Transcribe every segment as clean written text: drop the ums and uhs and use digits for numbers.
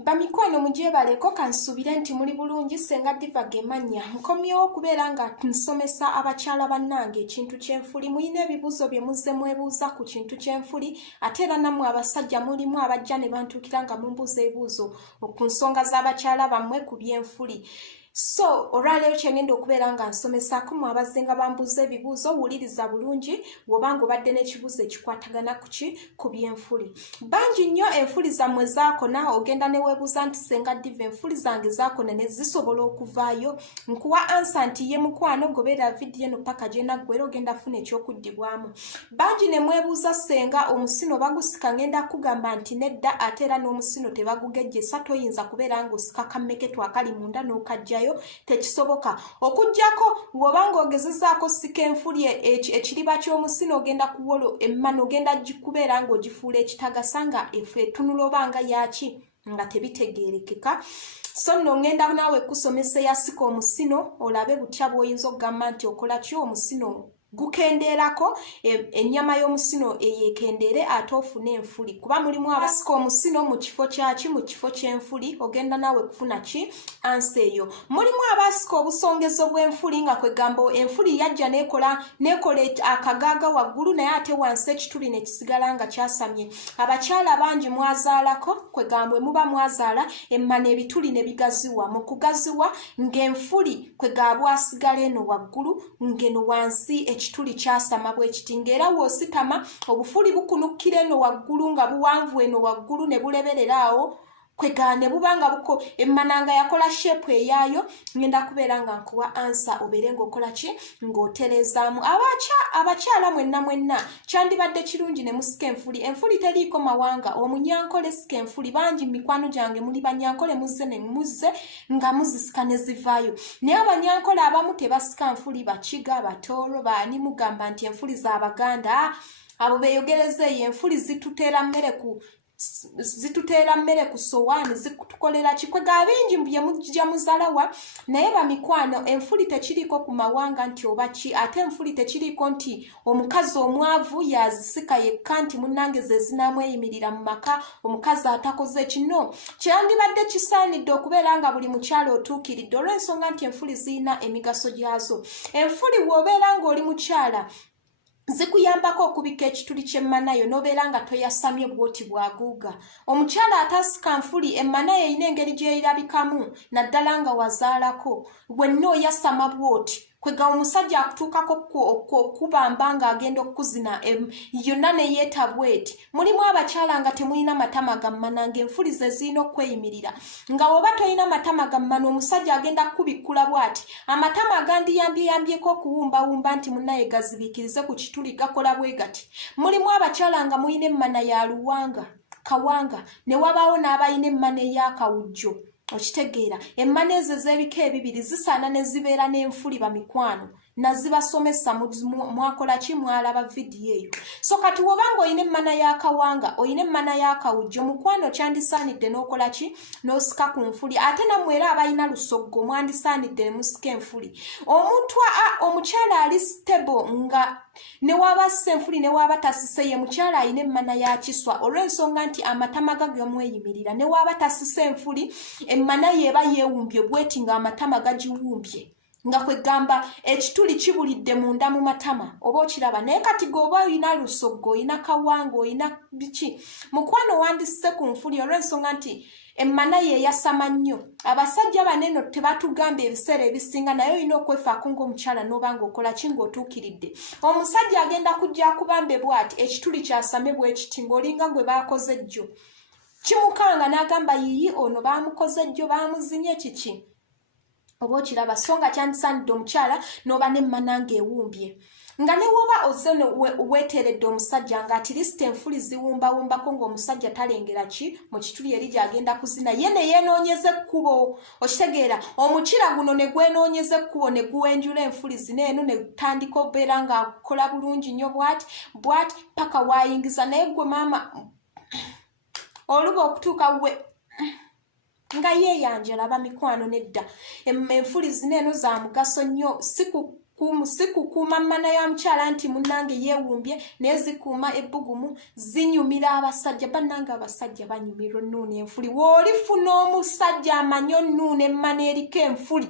Bamikwano mujebaleko kansubire nti muli bulungi senga Diva Gemanya nkomyewo kubeera nga nsomesa abakyala bannange ekintu ky'enfuli muyina ebibuuzo bye muzze mwebuuza ku kintu ky'enfuli ate era nammwe abasajja mulimu abajja ne bantuukira nga mumbuuza ebibuuzo ku nsonga z'abakyala bammwe ku by'enfuli. So, olwaleero kyengenda okubeera nga nsomesako mu abazze nga bambuuza ebibuuzo wuliriza bulungi bw'obanga obadde n'ekibuuzo ekikwatagana ku by'enfuli. Bangi nnyo enfuli zammwe zaakona ogenda ne weebuuza nti senga Diva enfuli zange zaakona ne zisobola okuvaayo. Nkuwa ansa nti ye mukwano goberera vidiyo eno paka gyenaggwera ogenda funa ekyokuddibwamu. Bangi ne mwebuuza senga omusino bagusika ngenda kugamba nti nedda ate era n'omusino tebagugejjesa toyinza kubeera ng'osika kammeketwa akali munda n'okajjayo. Tekisoboka okujjako bw'obanga ogezezaako sika enfuli ekiriba ky'omusino ogenda kuwolo emmano ogenda kubeera ng'ogifuula ekitagasa nga efe etunula obanga yaki nga tebitegeerekeka. So nno ngenda naawe kusomesa eyasika omusino olabe butya bw'oyinza okugamba nti okola ki omusino gukendeerako ennyama y'omusino eyekendeere ate ofune enfuli kuba mulimu abasika omusino mu kifo kyaki mu kifo ky'enfuli ogenda naawe kufuna ki ansa eyo. Mulimu abasika obusongezo bw'enfuli nga kwegamba enfuli yajja nekola akagaaga waggulu naye ate wansi ekituli ne kisigala nga kyasamye. Abakyala bangi mwazaalako kwegambwe muba mwazaala emmana ebituli ne bigaziwa mu kugaziwa ng'enfuli kwegabwa asigala eno waggulu ng'eno wansi ekituli kyasama bwekiti ng'era w'ositama obufuli bukunukkira eno waggulu nga buwanvu eno waggulu ne buleberera awo kwegane bubanga buko emmananga yakola shape eyaayo ngenda kubeera nga nkuwa ansa obeere ng'okola ki ng'oterezaamu. Abakyala mwenna kyandibadde kirungi ne musika enfuli teriiko mawanga omunyankole sika enfuli bangi mikwano gyange muli banyankole muzze ne muzze nga muzisika ne zivaayo naye abanyankole abamu tebasika nfuli bakiga batooro baani mugamba nti enfuli z'Abaganda abo beeyogereza eyo enfuli zituteera mmere ku sowaani zitukolera kikwega bingi bye mujja muzalawa naye bamikwano enfuli tekiriiko ku mawanga nti oba ki ate enfuli tekiriiko nti omukazi omwavu yazisika yekka nti munnange ze zinaamweyimirira mu maka omukazi atakoze kino kyandibadde kisaanidde okubeera nga buli mukyala otuukiridde olw'ensonga nti enfuli zirina emigaso gyazo. Enfuli bw'obeera ng'oli mukyala zikuyambako okubika ekituli ky'emmanayo n'obeera nga toyasamye bwoti bwaguuga. Omukyala atasika nfuli emmanayo erina engeri gy'erabikamu naddala nga wazaalako wenna oyasama bwoti kwega omusajja akutuukako okubamba ng'agenda okuzina yonna ne yeetabwa eti. Mulimu abakyala nga temulina matama gammana ng'enfuli ze zirina okweyimirira nga oba tolina matama gammana omusajja agenda kubikkula bw'ati amatama agandiyambyeko okuwumbawumba nti munnaye gazibiikirize ku kituli gakola bwe gati. Mulimu abakyala nga mulina emmana ya luwanga kawanga ne wabaawo n'abalina emmana ey'akawujjo. Okitegeera emmana ezo z'ebika ebibiri zisaana ne zibeera n'enfuli bamikwano nazibasomesa mwakola ki mwalaba vidiyo eyo. So kati wobanga oyina emmana y'akawanga oyina emmana y'akawujjo mukwano kyandisaanidde n'okola ki n'osika ku nfuli ate nammwe era abalina lusoggo mwandisaanidde ne musika enfuli. Omukyala ali stable nga ne waba asse enfuli ne waba tasise ye mukyala alina emmana ya kiswa olw'ensonga nti amatama gagamweyimirira ne waba tasise enfuli emmana yeeba yeewumbye bweti ng'amatama gagiwumbye nga kwegamba ekituli kibulidde munda mu matama oba okiraba naye kati g'oba oyina lusoggo oyina kawanga oyina biki mukwano wandisse ku nfuli olw'ensonga nti emmana ye yasama nnyo. Abasajja baneno tebatugamba ebiseera ebisinga naye olina okwefaako ng'omukyala n'oba ng'okola ki ng'otuukiridde. Omusajja agenda kujja akubambe bw'ati ekituli kyasame bw'ekiti ng'olinga gwe baakoze jjo kimukanga n'agamba yiyi ono baamukoze jjo baamuzinye kiki oba okiraba so nga kyandisaanidde omukyala n'oba n'emmana ng'ewumbye nga ne woba ozze weeteeredde omusajja nga atirisita enfuli ziwumbawumbako ng'omusajja talengera ki mu kituli eri gy'agenda kuzina ye ne yeenoonyeza ekkubo. Okitegeera omukira guno ne gwenoonyeza ekkubo ne guwenjula enfuli zino eno ne tandika obeera ng'akola bulungi nnyo bwati paka waayingiza naye gwe maama oluba okutuuka we nga yeeyanjala bamikwano nedda enfuli zino eno za mugaso nnyo si kukuuma mana ya mkyala nti munnange yeewumbye naye zikuuma ebbugumu zinyumira abasajja. Bannange abasajja banyumirwa onnuuna enfuli. W'olifuna omusajja amanyi onnuuna emmana eriko enfuli,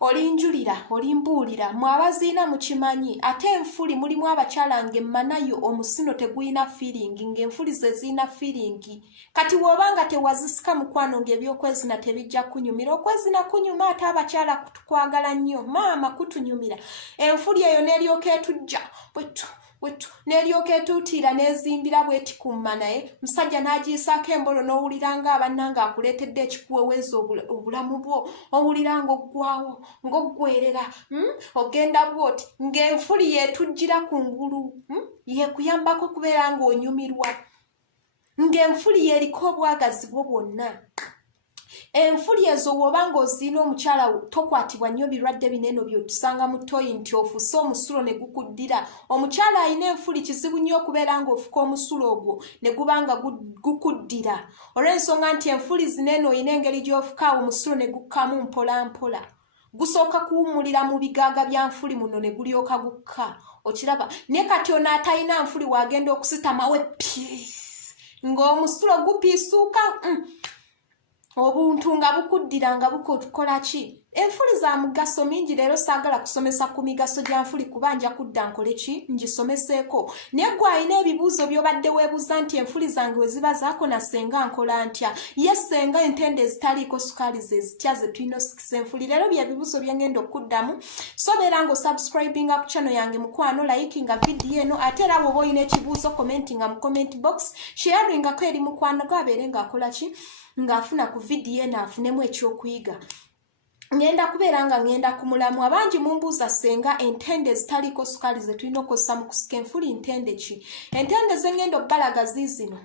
olinjulira olimbuulira mwe abaziina mukimanyi. Ate enfuli mulimu abakyala ng'emmanayo omusino tegulina feeling, ng'enfuli ze zirina feeling. Kati w'obanga tewazisika mukwano ng'ebyokwezina tebijja kunyumira. Okwezina kunyuma, ate abakyala tukwagala nnyo, maama kutunyumira. Enfuli eyo n'eryoka etujja bwetu n'eryoka etuutiira n'ezimbira bweti ku mmanaye. Musajja n'agiyisaako embolo n'owulira ng'abannanga akuleetedde ekikuweweeza obulamu bwo, owulira ng'oggwawo ng'oggwerera, ogenda bwoti ng'enfuli yeetujjira ku ngulu, yeekuyambako kubeera ng'onyumirwa, ng'enfuli yeriko obwagazi bwo bwonna. Enfuli ezo bw'obanga ozirina omukyala tokwatibwa nnyo birwadde binene byotusanga mu toyi nti ofuse omusulo ne gukuddira. Omukyala alina enfuli kizibu nnyo okubeera ng'ofuka omusulo ogwo ne gubanga gukuddira, olw'ensonga nti enfuli zinene olina engeri gy'ofukaawo omusulo ne gukkamu mpola mpola. Gusooka kuwummulira mu bigaaga bya nfuli muno ne gulyoka gukka. Okiraba? Naye kati ono atalina nfuli wagenda okusitamawe ng'omusulo gupiisuuka, obuntu nga bukuddira nga bukola ki. Enfuli za mugaso mingi. Leero saagala kusomesa ku migaso gya nfuli kuba nja kudda nkole ki ngisomeseeko. Naye gwe alina ebibuuzo by'obadde weebuuza nti enfuli zange we ziba zaako na senga nkola ntya? Ye senga entende ezitaliiko sukaali ze zitya ze tulina osikisa enfuli? Leero bye bibuuzo bye ngenda okuddamu. So beera ng'osubscribinga ku channel yange mukwano, likinga vidiyo eno, ate era bw'oba olina ekibuuzo commentinga mu comment box, sharingako eri mukwano gwo abeere ng'akola ki ng'afuna ku vidiyo eno afunemu ekyokuyiga. Ngenda kubeera nga ngenda ku mulamu. Abangi mumbuuza senga entende ezitaliiko sukaali ze tulina okukozesa mu kusika enfuli ntende ki? Entende ze ngenda obbalaga ziizino.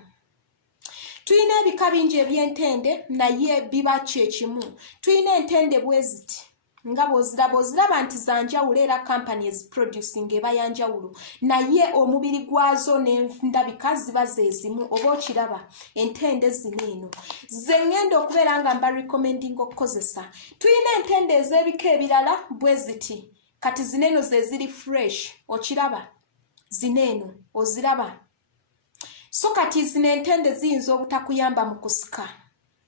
Tulina ebika bingi eby'entende naye biba kyekimu. Tulina entende bwe ziti nga bw'oziraba nti za njawulo era kampani eziproducing eba ya njawulo, naye omubiri gwazo n'endabika ziba ze zimu. Oba okiraba entende zino eno ze ngenda okubeera nga mba recommending okukozesa. Tulina entende ez'ebika ebirala bwe ziti, kati zino eno ze ziri fresh. Okiraba zino eno oziraba? So kati zino entende ziyinza obutakuyamba mu kusika.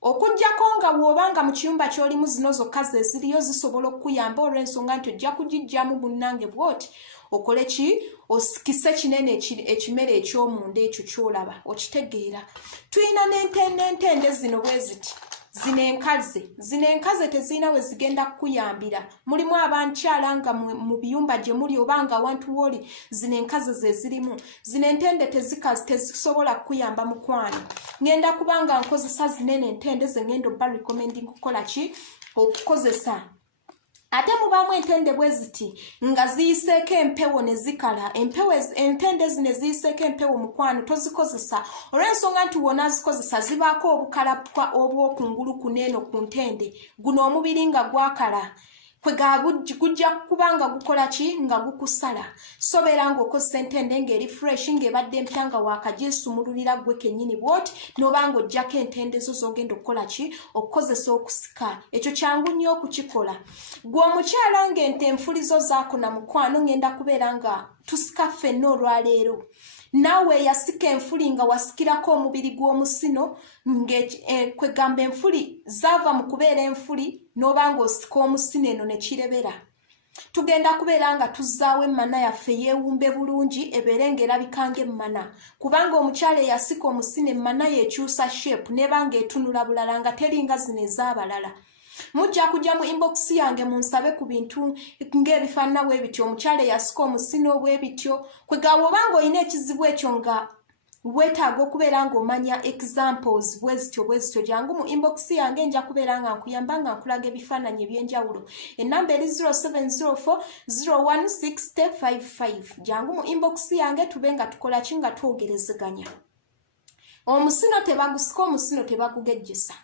Okujjako nga bw'obanga mu kiyumba ky'olimu zino zokka ze ziriyo zisobola okuyamba, olw'ensonga nti ojja kugijjamu munnange bw'oti okole ki osikise kinene ekimere eky'omunda ekyo ky'olaba. Okitegeera? Tulina n'entende zino bwe ziti, zino enkaze tezirina we zigenda kukuyambira. Mulimu abankyala nga mu biyumba gye muli obanga awantu woli zino enkaze ze zirimu. Zino entende tezisobola kukuyamba mukwano. Ngenda kubanga nkozesa zinene entende ze ngenda obba recommending kukola ki okukozesa. Ate mubamu entende bwe ziti nga ziyiseeko empewo ne zikala. Entende zino ziyiseeko empewo mukwano tozikozesa, olw'ensonga nti w'onaazikozesa zibaako obukalapwa obw'okungulu kuneeno ku ntende. Guno omubiri nga gwakala gujja kuba nga gukola ki nga gukusala. So beera ng'okozesa entende ng'eri fresh ng'ebadde empya nga waakagyesumululira gwe kennyini bw'oti, n'oba ng'oggyako entende zo z'ogenda okukola ki okukozesa okusika. Ekyo kyangu nnyo okukikola. Gwe omukyala ng'ente enfuli zo zaakona mukwano, ngenda kubeera nga tusika ffenna olwaleero. Naawe yasika enfuli nga wasikirako omubiri gw'omusino kwegamba enfuli zaava mu kubeera enfuli n'oba ng'osika omusino eno ne kirebera. Tugenda kubeera nga tuzzaawo emmana yaffe yeewumbe bulungi ebeere ng'erabika ng'emmana. Kubanga omukyala eyasika omusino emmana yeekyusa shape n'eba ng'etunula bulala nga teringa zino ez'abalala. Mujja kujja mu inbox yange munsabe ku bintu ng'ebifaanana bwe bityo. Omukyala eyasika omusino bwe bityo. Kwegaba obanga olina ekizibu ekyo nga weetaaga okubeera ng'omanya examples bwe zityo jangu mu inbox yange nja kubeera nga nkuyamba nga nkulaga ebifaananyi eby'enjawulo. Ennamba eri 0704 016055. Jangu mu inbox yange tube nga tukola ki nga twogerezeganya. Omusino tebagusika, omusino tebagugejjesa.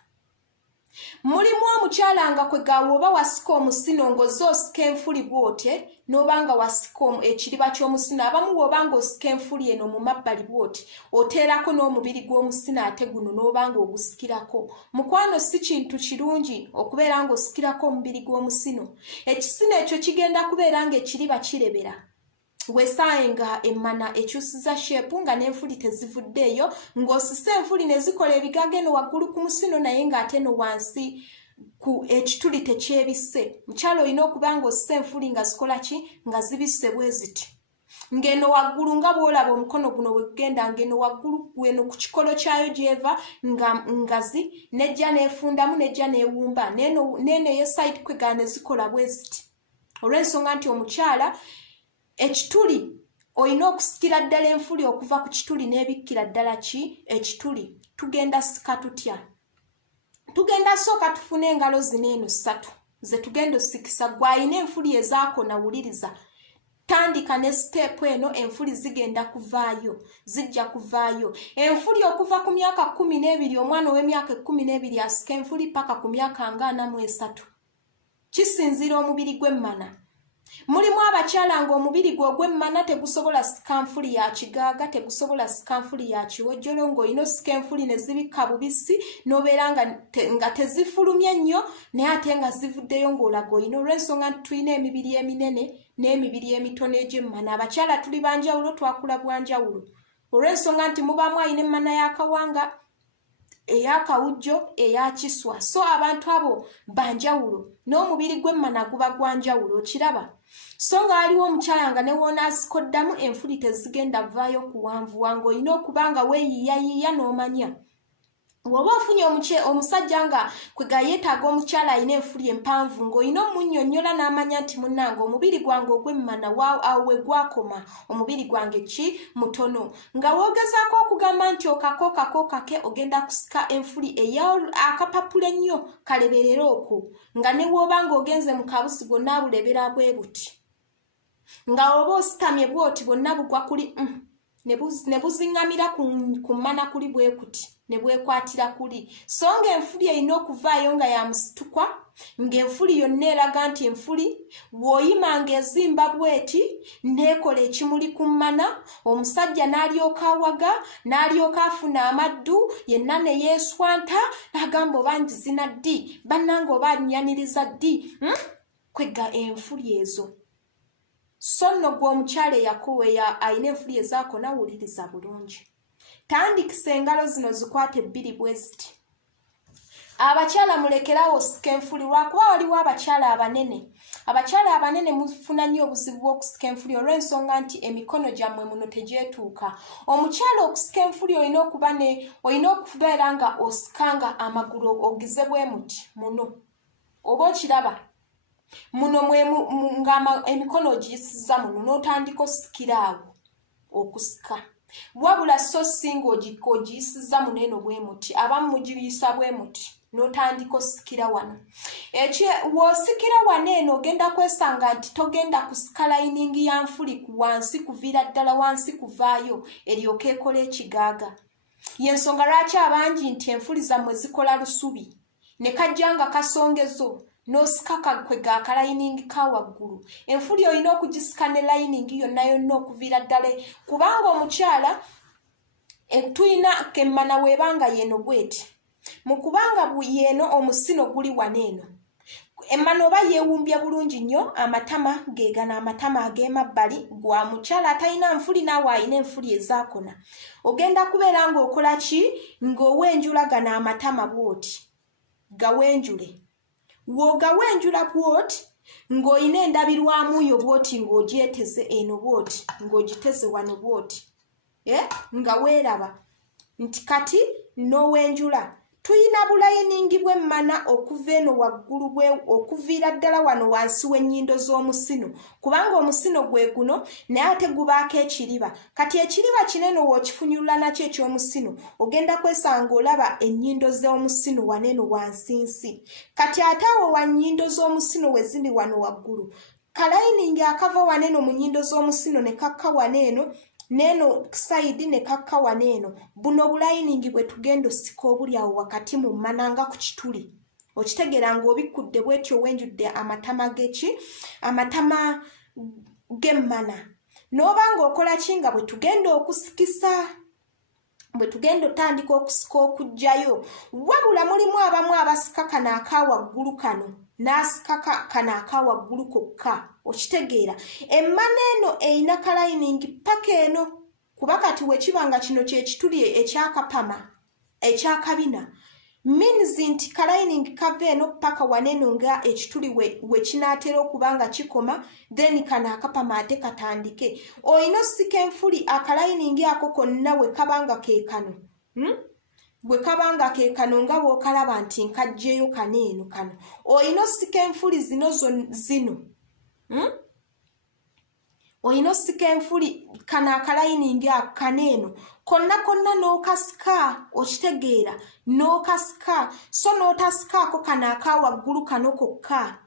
mulimu omukyala nga kwe gaawo oba wasika omusino ng'ozze osika enfuli bwote n'obanga wasika ekiriba ky'omusino abamu bw'obanga osika enfuli eno mu mabbali bwoti oteerako n'omubiri gw'omusino ate guno n'obanga ogusikirako. Mukwano si kintu kirungi okubeera ng'osikirako omubiri gw'omusino. Ekisino ekyo kigenda kubeera ng'ekiriba kirebera. Weesaaye nga emmana ekyusiza sheepu nga n'enfuli tezivuddeeyo ng'osise enfuli ne zikola ebigaga eno waggulu ku musino naye ng'ate no wansi ku ekituli tekyebisse. Mukyala olina okuba ng'osise enfuli nga zikola ki? Nga zibisse bwe ziti. Ng'eno waggulu nga bw'olaba omukono guno bwe gugenda ng'eno waggulu gweno ku kikolo kyayo gy'eva nga ngazi nejja neefundamu nejja neewumba n'eno ye sayidi kwega ne zikola bwe ziti. Olw'ensonga nti omukyala ekituli olina okusikira ddala enfuli okuva ku kituli n'ebikkira ddala ki? Ekituli. Tugenda sika tutya? Tugenda sooka tufune engalo zino eno 3 ze tugenda osikisa. Gw'alina enfuli ezaakona wuliriza. Tandika ne step eno enfuli zigenda kuvaayo. Zijja kuvaayo. Enfuli okuva ku myaka 12 omwana ow'emyaka 12 asika enfuli paka ku myaka nga 43. Kisinzira omubiri gw'emmana. Mulimu abakyala ng'omubiri gwe ogw'emmana tegusobola sika nfuli ya kigaaga, tegusobola sika nfuli ya kiwojjolo ng'olina osika enfuli ne zibikka bubisi n'obeera nga tezifulumye nnyo naye ate nga zivuddeyo ng'olaga olina. Olw'ensonga nti tulina emibiri eminene n'emibiri emitono egy'emmana. Abakyala tuli banjawulo, twakula bwanjawulo. Olw'ensonga nti mubaamu alina emmana y'akawanga, ey'akawujjo, eya kiswa. So abantu abo banjawulo n'omubiri gw'emmana guba gwanjawulo. Okiraba? So ng'aliwo omukyala nga ne woonasikoddamu enfuli tezigenda vaayo kuwanvuwa ng'olina okuba nga weeyiiyayiiya n'omanya. Bw'oba ofunye omusajja nga kwega yeetaaga omukyala alina enfuli empanvu ng'olina omunnyonnyola n'amanya nti munnange omubiri gwange ogw'emmana awo we gwakoma, omubiri gwange ki? Mutono. Nga woogezaako okugamba nti okakookake ogenda kusika enfuli akapapula ennyo kaleberera okwo nga ne bw'oba ng'ogenze mu kabusi bwonna bulebera bwe buti. Nga oba ositamye bwoti bwonna bugwa kuli ne buziŋŋamira ku mmana kuli bwe kuti ne bwekwatira kuli. So ng'enfuli erina okuvaayo nga yamusitukwa, ng'enfuli yonna eraga nti enfuli bw'oyima ng'ezimba bweti n'ekola ekimuli ku mmana, omusajja n'alyoka awaga, n'alyoka afuna amaddu, yenna ne yeeswanta n'agamba oba njizina ddi, bannange oba annyaniriza ddi. Kwega enfuli ezo. So nno gwe omukyala eyakuweya alina enfuli ezaakona wuliriza bulungi. Tandikisa engalo zino zikwate 2 bwe ziti. Abakyala mulekerawo osika enfuli lwakuba waliwo abakyala abanene. Abakyala abanene mufuna nnyo obuzibu bw'okusika enfuli olw'ensonga nti emikono gyammwe muno tegyetuuka. Omukyala okusika enfuli olina okubeera nga osikanga amagulu ogize bwe muti muno. Oba okiraba? Muno nga emikono ogiyisiza muno n'otandika osikira awo okusika. Wabula so singa ogiyisiza muno eno bwe muti, abamu mugiyisa bwe muti n'otandika osikira wano. W'osikira wano eno ogenda kwesanga nti togenda kusika layiningi ya nfuli wansi kuviira ddala wansi kuvaayo eryoka ekola ekigaaga. Y'ensonga lwaki abangi nti enfuli zammwe zikola lusubi ne kajja nga kasongezo n'osika kwega akalayiningi ka waggulu. Enfuli olina okugisika ne layiningi yonna yonna okuviira ddala kubanga omukyala tulina kemmana weebanga yeno bweti. Mu kubanga yeeno omusino guli wano eno. Emmana oba yeewumbye bulungi nnyo, amatama geegana amatama ag'emabbali, gwa mukyala atalina nfuli naawe alina enfuli ezaakona. Ogenda kubeera ng'okola ki? Ng'owenjula gano amatama bwoti. Gawenjule. W'ogawenjula bwoti ng'olina endabirwamu yo bwoti ng'ogyeteze eno bwoti ng'ogiteze wano bwoti. Nga weeraba nti kati n'owenjula. Tuyina bulayiningi bw'emmana okuva eno waggulu okuviira ddala wano wansi w'ennyindo z'omusino. Kubanga omusino gwe guno naye ate gubaako ekiriba. Kati ekiriba kinene w'okifunyulula nakyo eky'omusino ogenda kwesanga olaba ennyindo z'omusino waneno wansinsi. Kati ate awo wa nnyindo z'omusino we ziri wano waggulu. Kalayiningi akava waneno mu nnyindo z'omusino ne kakka waneno neno side ne kakka waneno. Buno bulayiningi bwe tugenda osika obuli awo wakati mu mmana nga ku kituli. okitegeera ng'obikudde bwetyo wenjudde amatama amatama g'emmana n'oba ng'okola ki nga bwe tugenda okusikisa bwe tugenda otandika okusika okujjayo wabula mulimu abamu abasika kano akawaggulu kano n'asika kano akawaggulu kokka okitegeera emmana eno eyina kalayiningi paka eno kuba kati wekiba nga kino kyekituli ekyakapama ekyakabina means nti kalayiningi kava eno paka waneno nga ekituli we kinaatera okuba nga kikoma then kano akapama ate katandike oyina osika enfuli akalayiningi ako konna we kabanga ke kano bwe kabanga ke kano nga bw'okalaba nti nkajjeyo kaneeno kano oyina osika enfuli zino oyina osika enfuli kano akalayiningi ako kaneeno konna n'okasika okitegeera n'okasika so n'otasikaako kano akawaggulu kano kokka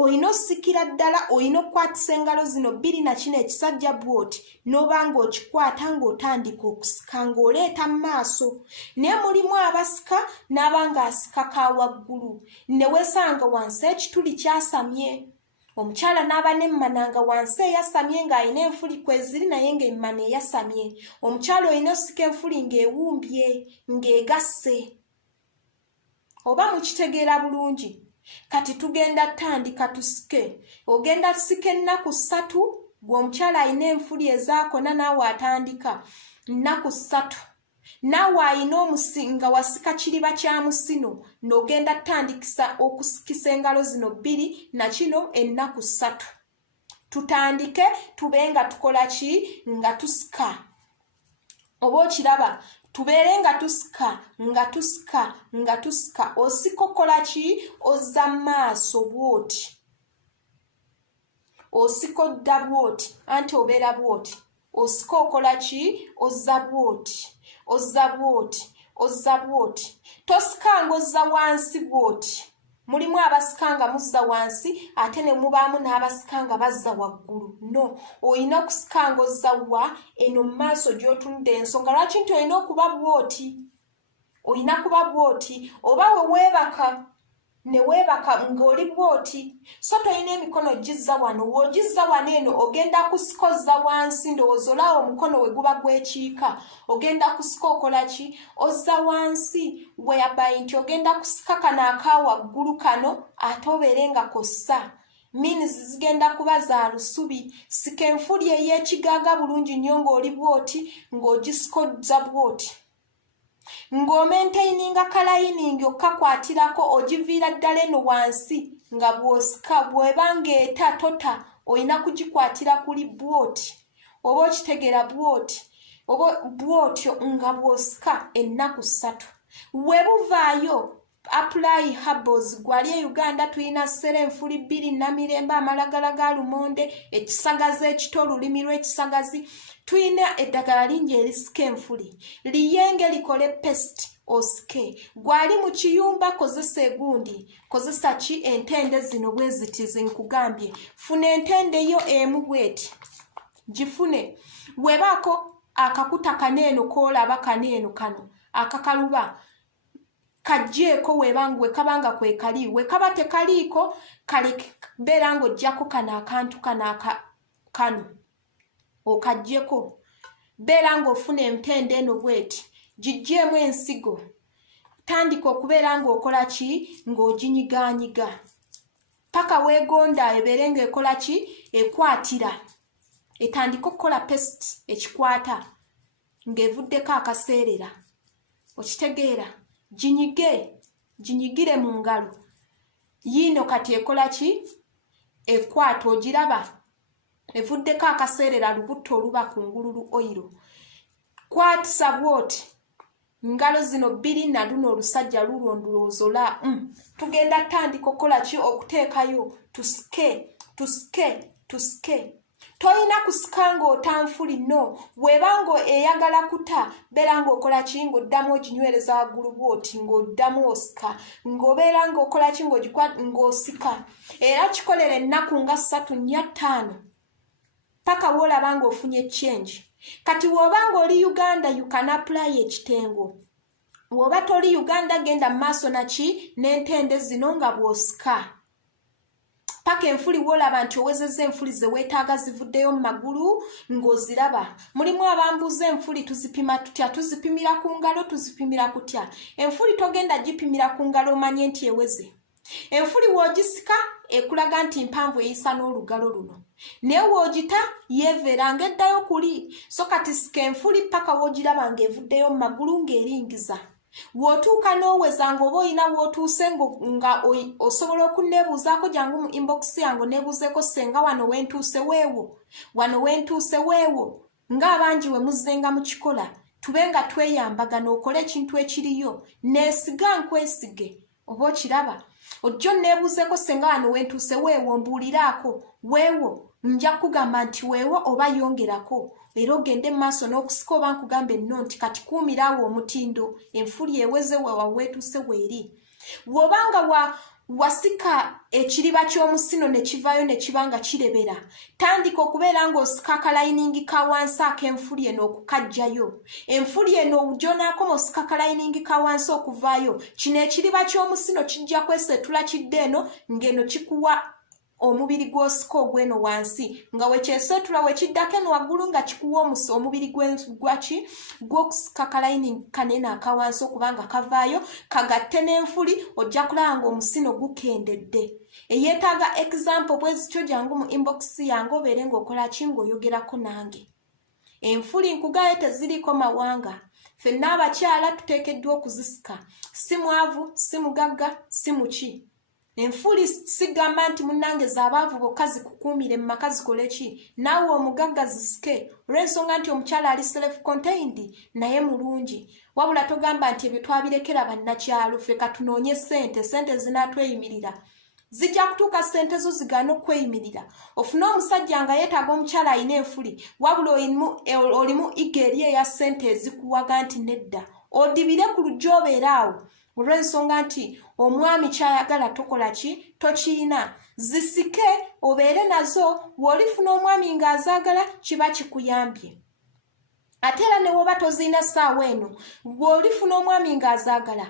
oyina osikira ddala oyina okukwatisa engalo zino bbiri na kino ekisajja bwoti n'oba ng'okikwata ng'otandika okusika ng'oleeta mu maaso naye mulimu abasika n'abanga asika kawaggulu ne weesanga wansi ekituli kyasamye omukyala n'aba n'emmana nga wansi eyasamye ng'alina enfuli kweziri naye ng'emmana eyasamye omukyala olina osika enfuli ng'ewumbye ng'egasse oba mukitegeera bulungi kati tugenda tandika tusike ogenda tusika ennaku 3 gwe omukyala alina enfuli ezaakona naawe atandika nnaku 3 naawe alina omusinga wasika kiriba kya musino n'ogenda tandikisa okusikisa engalo zino 2 na kino ennaku 3 tutandike tube nga tukola ki nga tusika oba okiraba tubeere nga tusika osika okola ki ozza maaso bwoti osika odda bwoti anti obeera bwoti osika okola ki ozza bwoti tosikanga ozza wansi bwoti mulimu abasikanga muzza wansi ate ne mubaamu n'abasikanga bazza waggulu no oyina okusikanga ozza wa eno mu maaso gy'otunudde ensonga lwaki nti oyina okuba bwoti oyina kuba bwoti oba weebaka ne weebaka ng'oli bwoti so toyina emikono gizza wano w'ogizza wano eno ogenda kusika ozza wansi ndowooza olaba omukono we guba gwekiika ogenda kusika okola ki ozza wansi whereby nti ogenda kusika kano akawaggulu kano ate obeere nga kossa means zigenda kuba za lusubi sika enfuli ey'ekigaaga bulungi nnyo ng'oli bwoti ng'ogisika ozza bwoti ng'omentaininga kalayiningi okakwatirako ogiviira ddala eno wansi nga bw'osika bw'eba ng'eta tota oyina kugikwatira kuli bwoti oba okitegeera bwoti oba bwotyo nga bw'osika ennaku 3 webuvaayo apply herbals gwali e Uganda tuyina ssere enfuli 2 Namirembe amalagala ga lumonde ekisagazi ekito olulimi lw'ekisagazi tuyina eddagala lingi erisika enfuli liyenge likole pest osike gwali mu kiyumba kozesa egundi kozesa ki entende zino bwe ziti zinkugambye funa entende yo emu bweti gifune webaako akakuta kaneeno koolaba kaneeno kano akakaluba kajjeeko webangwe kabanga kwe kali we kaba tekaliiko kale beera ng'ojjako kano akantu kano okajjeko beera ng'ofuna entende eno bweti gijjeemu ensigo tandika okubeera ng'okola ki ng'oginyigaanyiga paka weegonda ebeere ng'ekola ki ekwatira etandika okukola pest ekikwata ng'evuddeko akaseerera okitegeera ginyigire mu ngalo yiino kati ekola ki ekwata ogiraba evuddeko akaseerera lubuto oluba ku ngululu oyiro kwatisa bwoti ngalo zino 2 na luno olusajja lulondoloozola tugenda tandika okukola ki okuteekayo tusike toyina kusika ng'otanfuli no webango eyagala kuta beera ng'okola ki ng'oddamu oginywereza waggulu bwoti ng'oddamu osika ng'obeera ng'okola ki ng'osika era kikolera ennaku nga 3 4 5 paka woolaba ng'ofunye change kati w'oba ng'oli Uganda you can apply ekitengo woba toli Uganda genda maaso naki n'entende zino nga bw'osika. Paka enfuli wolaba nti owezezza enfuli ze weetaaga zivuddeyo mu magulu ng'oziraba. Mulimu abambuuza enfuli tuzipima tutya, tuzipimira ku ngalo, tuzipimira kutya. Enfuli togenda gipimira ku ngalo omanye nti eweze. Enfuli w'ogisika ekulaga nti mpanvu eyisa n'olugalo luno. Naye w'ogita yeeveera ng'eddayo kuli. So kati sika enfuli paka w'ogiraba ng'evuddeyo mu magulu ng'eringiza. W'otuuka n'oweza ng'oba oyina w'otuuse nga osobola okunneebuuzaako jangu mu inbox yange neebuuzeeko senga wano wentuuse weewo. Wano wentuuse weewo. Ng'abangi we muzzenga mu kikola. Tube nga tweyambagana okole ekintu ekiriyo. Neesiga nkwesige. Oba okiraba. Ojjo neebuuzeeko senga wano wentuuse weewo mbuuliraako. Weewo. Nja kugamba nti weewo oba yongerako. Era ogende maaso n'okusika oba nkugambe nno nti kati kuumiraawo omutindo. Enfuli eweze weetuse weeri. Bw'obanga wasika ekiriba ky'omusino ne kivaayo ne kiba nga kirebera. Tandika okubeera ng'osika akalayiningi ka wansi ak'enfuli eno okukajjayo. Enfuli eno ogyonaako m'osika akalayiningi ka wansi okuvaayo. Kino ekiriba ky'omusino kijja kwesetula kidde eno ng'eno kikuwa omubiri gw'osika ogw'eno wansi. Nga wekyesetula wekiddako eno waggulu nga kikuwa omubiri gw'okusika akalayiningi kanene akawansi okuba nga kavaayo kagatte n'enfuli ojja kulaba ng'omusino gukendedde. Eyeetaaga example bwe zityo jangu mu inbox yange obeere ng'okola ki ng'oyogerako nange. Enfuli nkugaye teziriiko mawanga. Ffenna abakyala tuteekeddwa okuzisika. Si mwavu, si mugagga, si muki. Enfuli sigamba nti munnange z'abaavu bokka zikukuumire mu maka zikole ki. Naawe omugagga zisike olw'ensonga nti omukyala ali self-contained naye mulungi. Wabula togamba nti ebyo twabirekera bannakyalo ffe katunoonye ssente zinaatweyimirira. Zijja kutuuka ssente zo zigaana okweyimirira. Ofune omusajja nga yeetaaga omukyala alina enfuli wabula olimu iga eri eya ssente ezikuwaga nti nedda. Odibire ku lujja obeera awo. Olw'ensonga nti omwami kyayagala tokola ki tokiyina. Zisike obeere nazo w'olifuna omwami ng'azaagala kiba kikuyambye. Ate era ne woba toziyina ssaawa eno bw'olifuna omwami ng'azaagala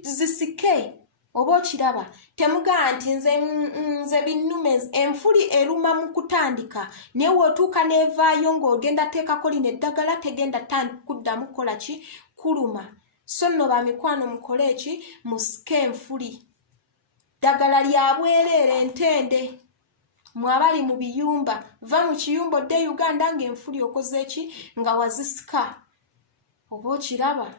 zisike oba okiraba. Temugaa nti nze binnume. Enfuli eruma mu kutandika naye w'otuuka n'evaayo ng'ogenda teekako lino eddagala tegenda kuddamu kukola ki kuluma. So nno bamikwano mukole eki musike enfuli. Ddagala lya bwereere entende. Mwabali mu biyumba. Va mu kiyumba odde Uganda ng'enfuli okoze eki nga wazisika. Oba okiraba.